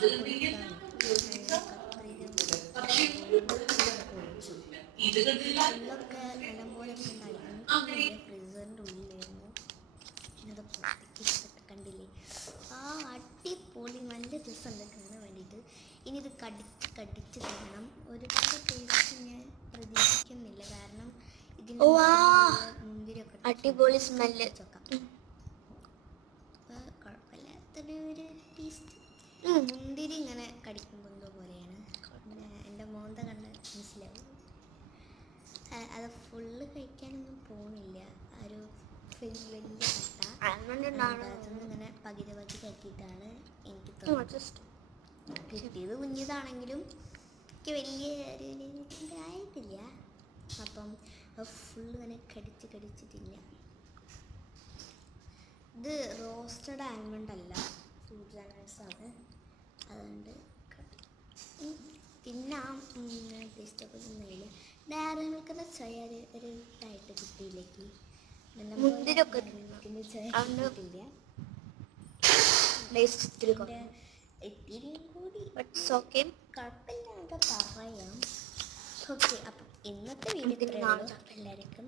കൊടുത്താണ് അതിൻ്റെ കത്രിക നല്ലോണം പൊളിച്ചു. ഉള്ളൊക്കെ നല്ലപോലെയൊക്കെ ഉണ്ടായിരുന്നു. എൻ്റെ ഫ്രീസറിൻ്റെ ഉള്ളിലായിരുന്നു. അത് പുറത്തേക്ക് എടുത്തിട്ട് കണ്ടില്ലേ, ആ അടിപൊളി നല്ല രസമുണ്ട് കാണാൻ വേണ്ടിയിട്ട്. ഇനി ഇത് കടിച്ച് തരണം. ഒരുപാട് ടേസ്റ്റ് ഞാൻ പ്രതീക്ഷിക്കുന്നില്ല, കാരണം ഇതിൻ്റെ മുന്തിരിയൊക്കെ അടിപൊളി സ്മെല്ല്. കുഴപ്പമില്ലാത്തൊരു ടേസ്റ്റ്. മുന്തിരി ഇങ്ങനെ കടിക്കുമ്പോൾ എന്തോ പോലെയാണ്. എൻ്റെ മോന്ത കണ്ട് മനസ്സിലാവും. അത് ഫുള്ള് കഴിക്കാനൊന്നും പോകുന്നില്ല. ഒരു വലിയ കട്ട അതൊന്നും ഇങ്ങനെ പകുതി ആക്കിയിട്ടാണ് എനിക്ക് തോന്നുന്നത്. കിട്ടിയത് കുഞ്ഞിതാണെങ്കിലും എനിക്ക് വലിയ ഒരു ആയിട്ടില്ല. അപ്പം ഫുള്ള് ഇങ്ങനെ കടിച്ച് തിന്നാം. ഇത് റോസ്റ്റഡ് ആൽമണ്ട് അല്ല, ഫ്രൂട്ട്സ് ആൻഡ് നട്ട്സാണ്. അതുകൊണ്ട് തിന്നാം. ടേസ്റ്റൊക്കെ തിന്നില്ല. ഡയറി മിൽക്കിൻ്റെ ചായ ഒരു ഇതായിട്ട് കിട്ടിയില്ലെങ്കിൽ മുന്തിരിയൊക്കെ കിട്ടില്ല. ഇത്തിരിയും കൂടി കുഴപ്പമില്ലാതെ പറയാം. ഓക്കെ, അപ്പം ഇന്നത്തെ വീഡിയോ എല്ലാവർക്കും